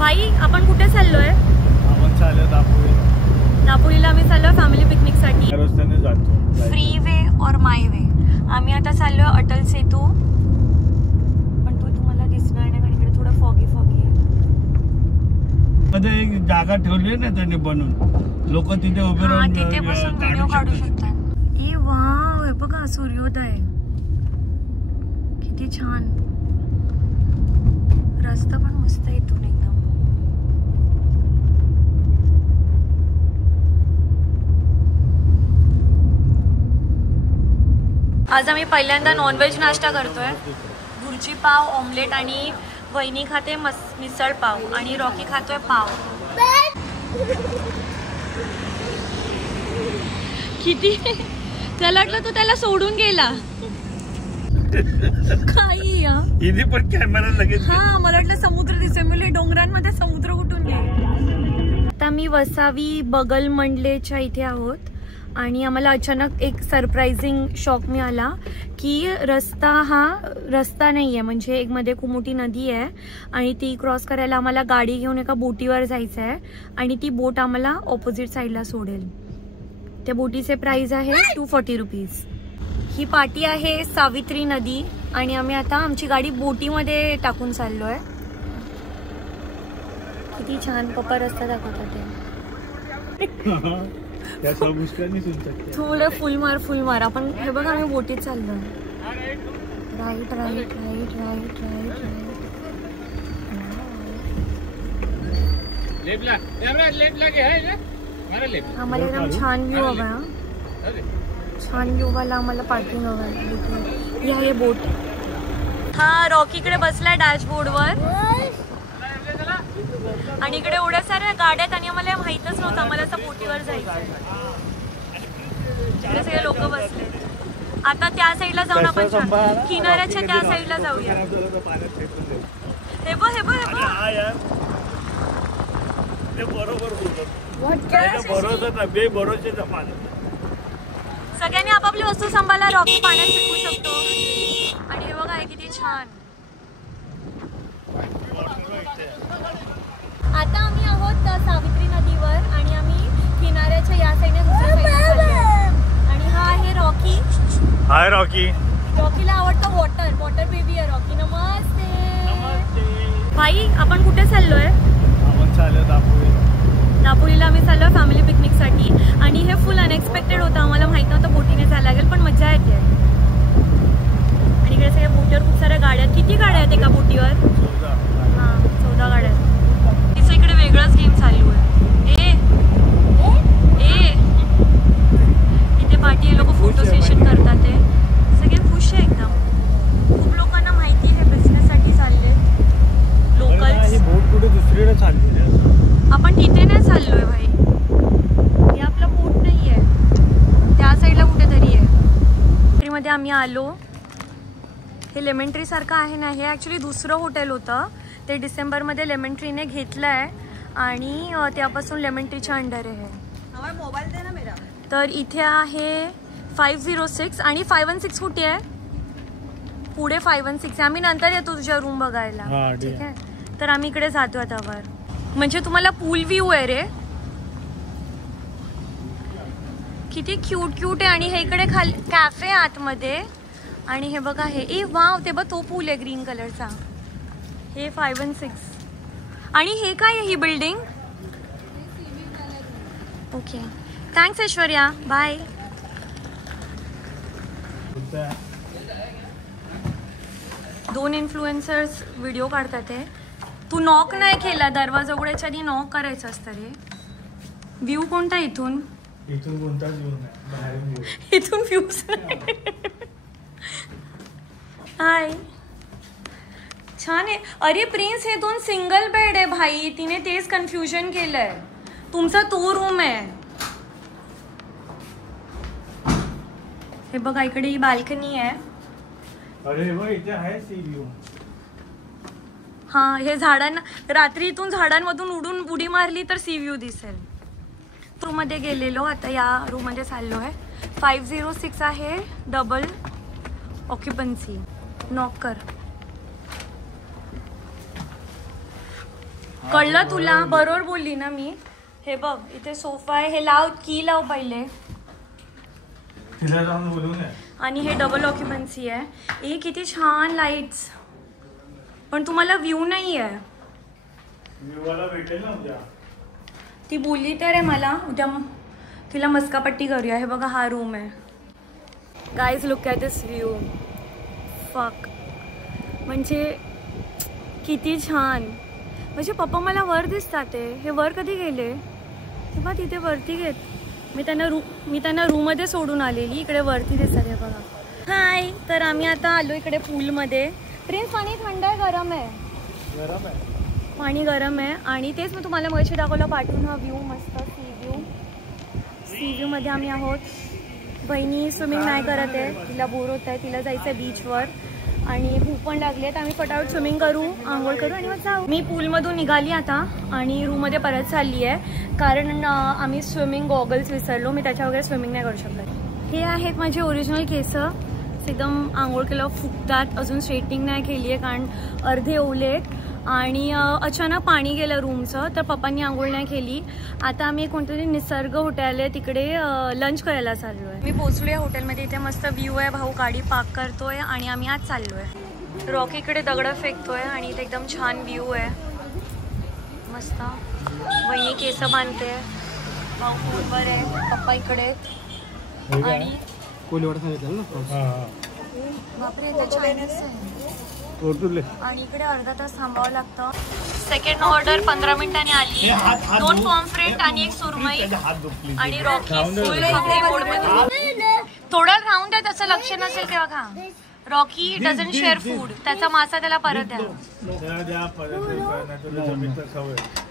भाई आपण कुठे चाललोय? आपण चाललो दापोलीला आम्ही चाललोय फॅमिली पिकनिक साठी. रस्त्याने जातो फ्री वे और माय वे. आम्ही आता चाललोय अटल सेतू, पण तो तुम्हाला दिसणार नाही कारण इकडे थोडं फॉगी आहे. मध्ये एक जागा ठेवली ना त्यांनी बनवून, लोक तिथे उभे राहून तिथे बसून व्हिडिओ काढू शकतात. ए वाव, हे बघा सूर्योदय किती छान. रस्ता पण मस्त आहे इथून एकदम. आज आम्ही पहिल्यांदा नॉनव्हेज नाश्ता करतोय. भुर्जी पाव, ऑमलेट आणि वहिनी खाते मिसळ पाव आणि रॉकी खातोय पाव. किती त्याला वाटलं तू त्याला सोडून गेला काही. इथे पण कॅमेरा लगेच. हा, मला वाटलं समुद्र दिसतोय. म्हणजे डोंगरांमध्ये समुद्र कुठून गेला. आता मी वसावी बगल मंडलेच्या इथे आहोत आणि आम्हाला अचानक एक सरप्राइझिंग शॉक मिळाला की रस्ता नाहीये. म्हणजे एक मध्ये खूप मोठी नदी आहे आणि ती क्रॉस करायला आम्हाला गाडी घेऊन एका बोटीवर जायचं आहे आणि ती बोट आम्हाला ऑपोजिट साईडला सोडेल. त्या बोटीचे प्राइस आहे 240 रुपीज. ही पाटी आहे सावित्री नदी आणि आम्ही आता आमची गाडी बोटीमध्ये टाकून चाललोय. किती छान पप्पा रस्ता दाखवतात ते. थोडं फुल मार. आपण हे बघा आम्ही बोटीत चाललोय. राईट. आम्हाला एकदम छान व्ह्यू हवा. छान व्ह्यू वाला आम्हाला पार्किंग हवं. ही आहे बोट. हा, रॉकीकडे बसलाय डॅशबोर्डवर आणि इकडे एवढ्या साऱ्या गाड्या आहेत आणि आम्हाला माहितच नव्हतं आम्हाला असं बोटीवर जायचं. इकडे सगळे लोक बसले. आता त्या साईडला जाऊन आपण किनाऱ्याच्या त्या साईडला जाऊया. हे बघ सगळ्यांनी आपापली वस्तू सांभाळा. रॉकी पाण्यात शिकू शकतो. आणि हे बघा किती छान. आता आम्ही आहोत सावित्री नदीवर आणि आम्ही किनाऱ्याच्या या साईडने दुसऱ्या साईडला चाललोय. आणि हा आहे रॉकी. हाय रॉकी. रॉकीला आवडतं वॉटर बेबी आहे रॉकी. नमस्ते. भाई आपण कुठे चाललोय? आपण चाललो दापोलीला आम्ही चाललोय फॅमिली पिकनिक साठी आणि हे फुल अनएक्सपेक्टेड होतं. आम्हाला माहित नव्हतं बोटीने जायला लागेल, पण मजा येते. आणि इकडे सगळ्या बोटीवर खूप साऱ्या गाड्या आहेत. किती गाड्या आहेत एका बोटीवर? 14 गाड्या आहेत. तिचं इकडे वेगळाच गेम चालू आहे. इथे पाठी लोक फोटो सेशन करतात. ते सगळे खुश आहे एकदम. खूप लोकांना माहिती आहे बिझनेस साठी चालले लोकल. बोट कुठे दुसरीकडे चालली. आपण तिथे नाही चाललोय भाई. हे आपला बोट नाहीये, त्या साईडला कुठेतरी आहे. मध्ये आम्ही आलो. हे लेमन ट्री सारखं आहे ना. हे ऍक्च्युली दुसरं हॉटेल होतं. ते डिसेंबरमध्ये लेमन ट्रीने घेतलंय आणि त्यापासून लेमन ट्रीच्या अंडर आहे. मोबाईल दे ना मेरा. तर इथे आहे 506 आणि 516 कुठे आहे? पुढे 516. आम्ही नंतर येतो तुझ्या रूम बघायला. ठीक आहे. तर आम्ही इकडे जातो आता वर. म्हणजे तुम्हाला पूल व्ह्यू आहे रे. किती क्यूट आहे. आणि हे इकडे खाली कॅफे आतमध्ये. आणि हे बघा हे वाव, ते बघ तो पूल आहे ग्रीन कलरचा. हे 516. आणि हे काय आहे ही building? Okay, thanks Aishwarya, bye. दोन इन्फ्लुएन्सर्स व्हिडिओ काढतात. तू नॉक नाही केला. दरवाजा उघडायच्या आधी नॉक करायचं असतं रे. व्ह्यू कोणता इथून? कोणताच व्ह्यू नाही. इथून व्ह्यूज नाही. हाय, छान आहे. अरे प्रिन्स, हे 2 सिंगल बेड आहे भाई. तिने तेच कन्फ्युजन केलंय. तुमचा तो रूम आहे. हे बघा इकडे ही बाल्कनी आहे. अरे इथे आहे सी व्ह्यू. हा, हे झाडांना रात्री इथून झाडांमधून उडून उडी मारली तर सी व्ह्यू दिसेल. रूम मध्ये गेलेलो, आता या रूम मध्ये चाललो आहे. 506 आहे, डबल ऑक्युपन्सी. नॉक कर. कळलं तुला? बरोबर बोलली ना मी. हे बघ इथे सोफा आहे, हे लाव, की लाव पहिले. तिला जाऊन बोलून आणि हे डबल ऑक्युपन्सी आहे. हे किती छान लाईट्स, पण तुम्हाला व्ह्यू नाही आहे. भेटेल ना उद्या. ती बोलली तर आहे मला उद्या तिला मस्कापट्टी करूया. हे बघा हा रूम आहे. Guys look at this view. फक, म्हणजे किती छान. म्हणजे पप्पा मला वर दिसतात. हे वर कधी गेले तेव्हा तिथे वरती घेत. मी त्यांना रूममध्ये सोडून आलेली. इकडे वरती दिसतात हे बघा. हाय, तर आम्ही आता आलो इकडे पूलमध्ये. प्रिन्स पाणी थंड आहे गरम आहे? गरम आहे. पाणी गरम आहे. आणि तेच मी तुम्हाला मगाशी दाखवलं पाठवून. हा व्ह्यू मस्त सी व्ह्यूमध्ये आम्ही आहोत. बहिणी स्विमिंग नाही करत आहे, तिला बोर होत आहे, तिला जायचं आहे बीचवर. आणि भूक पण लागली आहे, तर आम्ही फटाफट स्विमिंग करू, आंघोळ करू आणि मग जाऊ. मी पूलमधून निघाली आता आणि रूममध्ये परत चालली आहे, कारण आम्ही स्विमिंग गॉगल्स विसरलो. मी त्याच्या वगैरे स्विमिंग नाही करू शकत. हे आहेत माझे ओरिजिनल केस. एकदम आंघोळ केलं फुगतात. अजून स्ट्रेटनिंग नाही केली आहे कारण अर्धे ओलेत. आणि अचानक पाणी गेलं रूमचं, तर पप्पांनी आंघोळ नाही केली. आता आम्ही कोणतरी निसर्ग हॉटेल आहे तिकडे लंच करायला चाललो आहे. मी पोहोचलो आहे हॉटेलमध्ये. इथे मस्त व्ह्यू आहे. भाऊ गाडी पार्क करतोय आणि आम्ही आज चाललो आहे. रॉकी इकडे दगडं फेकतोय आणि इथे एकदम छान व्ह्यू आहे मस्त. वहिनी केस बांधते, भाऊ फोनवर आहे, पप्पा इकडे आहेत. आणि बापरे ते चायनीज आहे. आणि इकडे अर्धा तास थांबावं लागतं. सेकंड ऑर्डर 15 मिनिटांनी आली. 2 पॉम्फ्रेट आणि 1 सुरमई. आणि रॉकी फुल हंग्री मोडमध्ये. थोडं राहून द्या, त्याचं लक्ष नसेल तेव्हा खा. Rocky doesn't share food. त्याचा मासा त्याला परत द्या.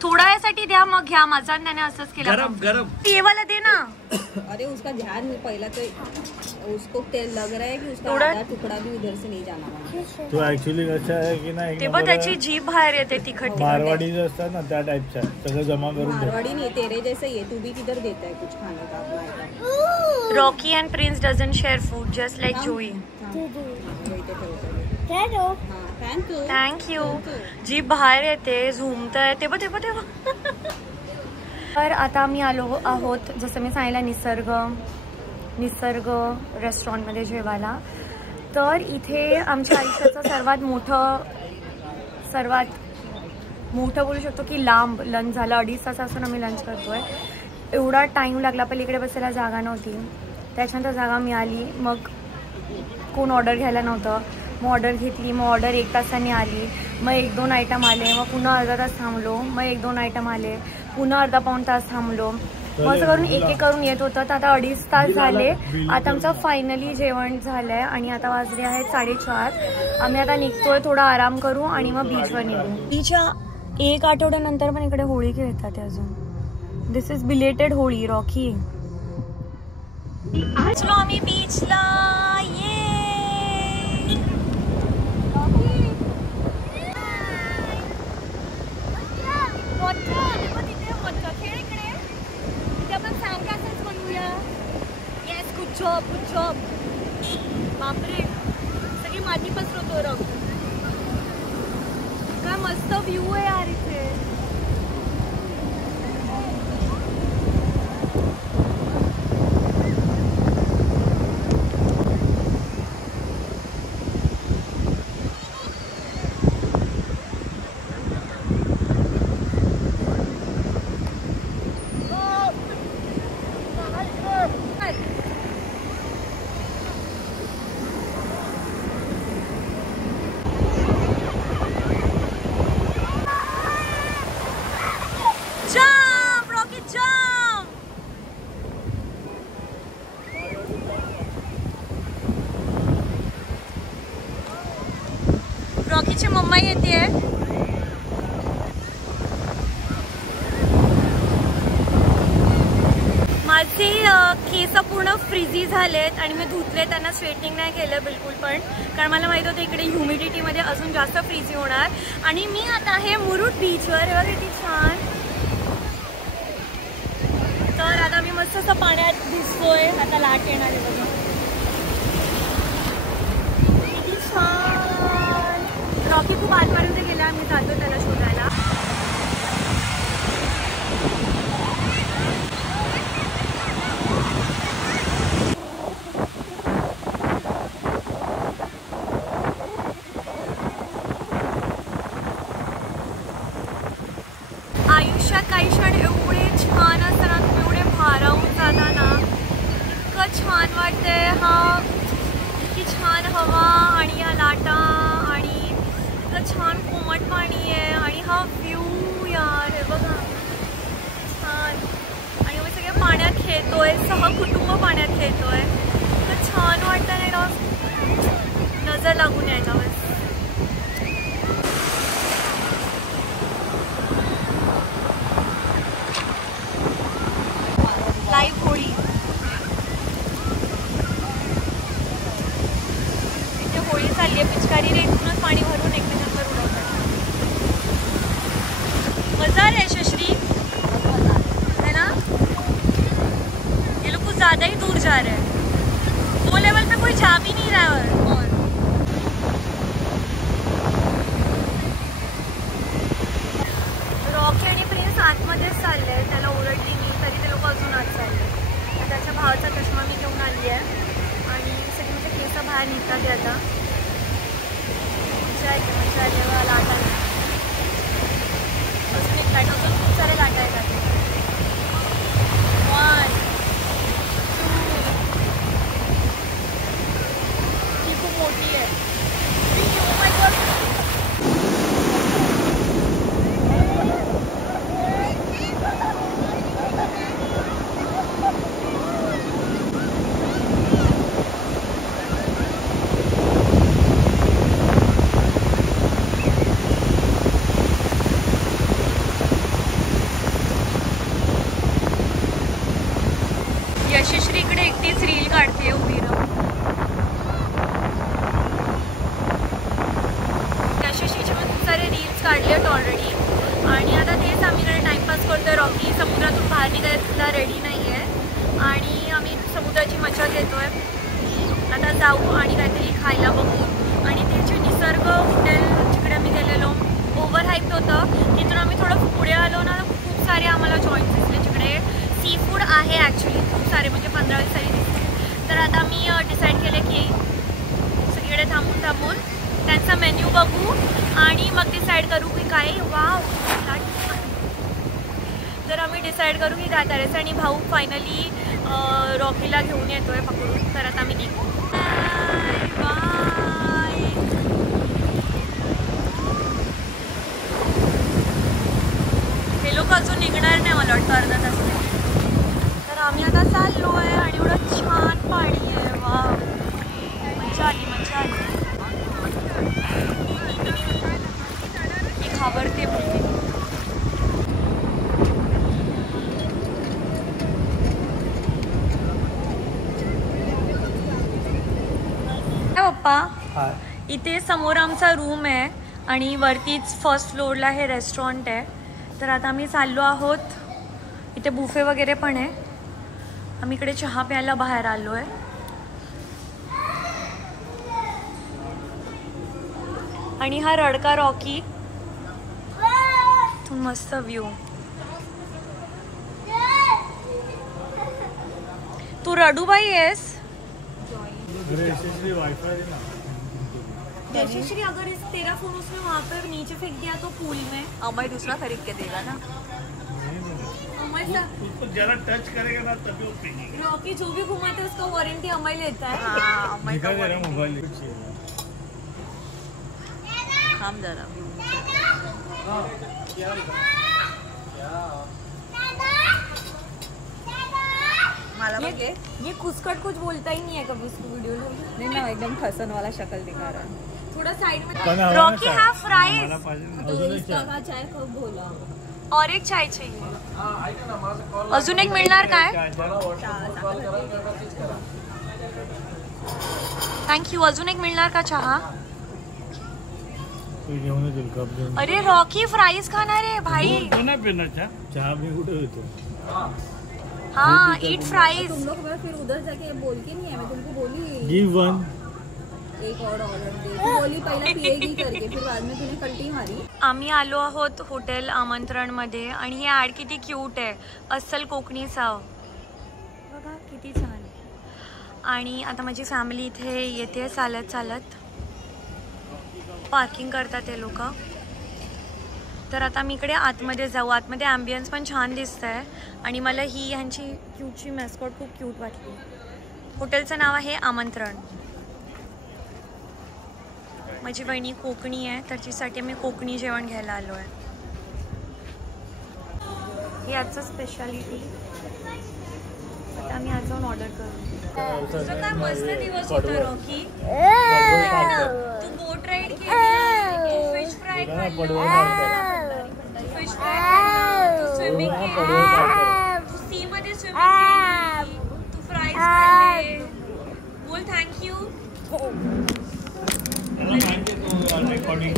थोडा यासाठी द्या, मग घ्या माझा. त्याने असंच केलं. गरम गरम तेवाला दे ना. अरे उसका ध्यान पहिला तो उसको लग रहा है कि उसका आधा टुकड़ा भी उधर से नहीं जाना. तो ऍक्च्युअली कसं आहे की नाही, ते बघ त्याची जीभ बाहेर येते तिखट. मारवाडी जे असतात ना त्या टाईपच्या सगळं जमा करून. मारवाड़ी नहीं, तेरे जैसा ही है. तू भी किधर देता है कुछ खाने का? Rocky end Prince doesn't share food just like जोई. थँक्यू. जीभ बाहेर येते, झुमतंय ते बघ. तर आता आम्ही आलो आहोत, जसं मी सांगितलं, निसर्ग रेस्टॉरंटमध्ये जेवायला. तर इथे आमच्या आयुष्याचं सर्वात मोठं बोलू शकतो की लांब लंच झालं. 2.5 तासापासून आम्ही लंच करतोय. एवढा टाईम लागला. पण इकडे बसायला जागा नव्हती, त्याच्यानंतर जागा मिळाली. मग कोण ऑर्डर घ्यायला नव्हतं, मग ऑर्डर घेतली. मग ऑर्डर 1 तासाने आली. मग 1-2 आयटम आले. मग पुन्हा अर्धा तास थांबलो. मग 1-2 आयटम आले. पुन्हा अर्धा-पाऊण तास थांबलो. मग असं करून एक करून येत होतं. तर आता 2.5 तास झाले. आता आमचं फायनली जेवण झालं आहे आणि आता वाजले आहेत 4:30. आम्ही आता निघतोय, थोडा आराम करू आणि मग बीचवर निघू. बीचच्या 1 आठवड्यानंतर पण इकडे होळी खेळतात अजून. दिस इज बिलेटेड होळी. रॉकी चलो आम्ही बीचला. ये बापरे, सगळी माती पसरवतो रंग. काय मस्त व्ह्यू आहे यार इथे. रॉकीची मम्मा येते. माझे केस पूर्ण फ्रीझी झालेत आणि मी धुतले. त्यांना स्ट्रेटनिंग नाही केलं बिलकुल पण, कारण मला माहित होतं इकडे ह्युमिडिटीमध्ये अजून जास्त फ्रीझी होणार. आणि मी आता आहे मुरुड बीचवर. बघा किती छान. तर आता मी मस्त असं पाण्यात दिसतोय. आता लाट येणार आहे बघा. किती छान. रॉकी खूप आतपर्यंत गेला. आम्ही जातो त्याला शोधायला. आयुष्यात काही क्षण एवढे छान असताना तुम्ही एवढे भारावून जाता ना, इतकं छान वाटतंय. हा इतकी छान हवा आणि या लाटा आणि इतकं छान कोमट पाणी आहे आणि हा व्ह्यू यार, हे बघा छान. आणि आम्ही सगळे पाण्यात खेळतोय, सहकुटुंब पाण्यात खेळतोय. इतकं छान वाटतं ना, नजर लागून यायला बस. लाईव्ह होळी इथे होळी चालली आहे. पिचकारी रेतूनच पाणी भरून एकमेकांवर उडवतात. मजा आ रहा है यशश्री, है ना? ये लोग कुछ ज़्यादा ही दूर जा रहे हैं. 2 लेवल पे कोई जा भी नहीं रहा है. और रॉकी आणि प्रिन्स आतमध्येच चालले आहेत. त्याला ओरडली मी तरी ते लोक अजून आत चालले. त्याच्या भावाचा चष्मा मी घेऊन आली आहे आणि सगळे म्हणजे केस बाहेर निघतात आता. मजा येते, मजा येते. लाटा अजून एक लाट, अजून खूप सारे लाटा येतात. 1 2 ती खूप मोठी आहे. Oh my God. यशश्री इकडे एकटीच रील काढते उभी राहून. यशस्वीचे पण खूप सारे रील्स काढले आहेत ऑलरेडी आणि आता तेच आम्ही इकडे टाइमपास करतोय. रॉकी समुद्रातून बाहेर निघायला रेडी नाही आहे आणि आम्ही समुद्राची मजा घेतोय. आता जाऊ आणि काहीतरी खायला बघू. आणि ते जे निसर्ग हॉटेल जिकडे आम्ही गेलेलो ओव्हर हाईप होतं, तिथून आम्ही थोडं पुढे आलो ना, खूप सारे आम्हाला जॉईंट्स दिसले जिकडे सी फूड आहे ॲक्च्युली खूप सारे, म्हणजे 15-20 तरी दिसले. तर आता मी डिसाईड केलं की सगळीकडे थांबून त्यांचा मेन्यू बघू आणि मग डिसाईड करू की काय. वाव, तर आम्ही डिसाईड करू की काय करायचं. आणि भाऊ फायनली रॉकीला घेऊन येतोय पकडून. तर आता आम्ही निघू. हे लोक अजून निघणार नाही मला वाटतं अर्धा तास. तर आम्ही आता चाललो आहे आणि एवढं छान पाणी आहे. वा, मजा आली, मजा आली. मी घाबरते बोलते. पप्पा, इथे समोर आमचा रूम आहे आणि वरतीच फर्स्ट फ्लोअरला हे रेस्टॉरंट आहे. तर आता आम्ही चाललो आहोत. इथे बुफे वगैरे पण आहे. आम्ही इकडे चहा प्यायला बाहेर आलो आहे. आणि हा रडका रॉकी, मस्त व्ह्यू. तू रडूबाई आहेस? यशस्वी, अगर इस तेरा फोन उसने वहाँ पर नीचे फेंक दिया तो पूल में, अमय दूसरा खरीद के देगा ना. उसको जरा टच करेगा ना तभी वो फेंकेगा. रॉकी जो भी घुमाते उसका वारंटी अमय लेता है. हाँ, अमय का मोबाइल हम जरा ये खुसकट कुछ बोलता ही नहीं है कभी उसको वीडियो में. नहीं ना, एकदम खसन वाला शक्ल दिखा रहा है. थोड़ा साइड में. Rocky half fries. तो इसका का चाय खूप बोला. और एक चाय चाहिए. अजून एक मिळणार काय? थँक्यू. अजून एक मिळणार का चहा? अरे रॉकी फ्राइज खाणार आहे भाई. चहा भी कुठे होतो. हाँ, ईट फ्राइज. तुम लोग फिर उधर जाके बोल के नहीं है, मैं तुमको बोली गिव वन. एक और ऑर्डर दे. तू बोली पहिला पिएगी करके, फिर बाद में तूने पलटी मारी. आम्ही आलो आहोत हॉटेल आमंत्रण मध्ये आणि हे ॲड किती क्यूट आहे. अस्सल कोकणी साव बघा किती छान आहे. आणि आता माझी फॅमिली इथे येते चालत चालत. पार्किंग करतात ते लोक. तर आता मी इकडे आतमध्ये जाऊ. आतमध्ये ॲम्बियन्स पण छान दिसत आहे आणि मला ही ह्यांची क्यूटची मॅस्कॉट खूप क्यूट वाटली. हॉटेलचं नाव आहे आमंत्रण. माझी वहिनी कोकणी आहे तर तिच्यासाठी मी कोकणी जेवण घ्यायला आलो आहे. ही आजचं स्पेशालिटी. आता आम्ही आज जाऊन ऑर्डर करू. तुझं काय मस्त दिवस होता रॉकी. तू बोट राईड केली, फिश फ्राय फिश फ्राय, तू स्विमिंग केली, तू सी मध्ये स्विमिंग केली, तू फ्राईज खाल्ले. बोल थँक्यू. रेकॉर्डिंग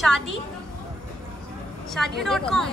शादी शादी.com.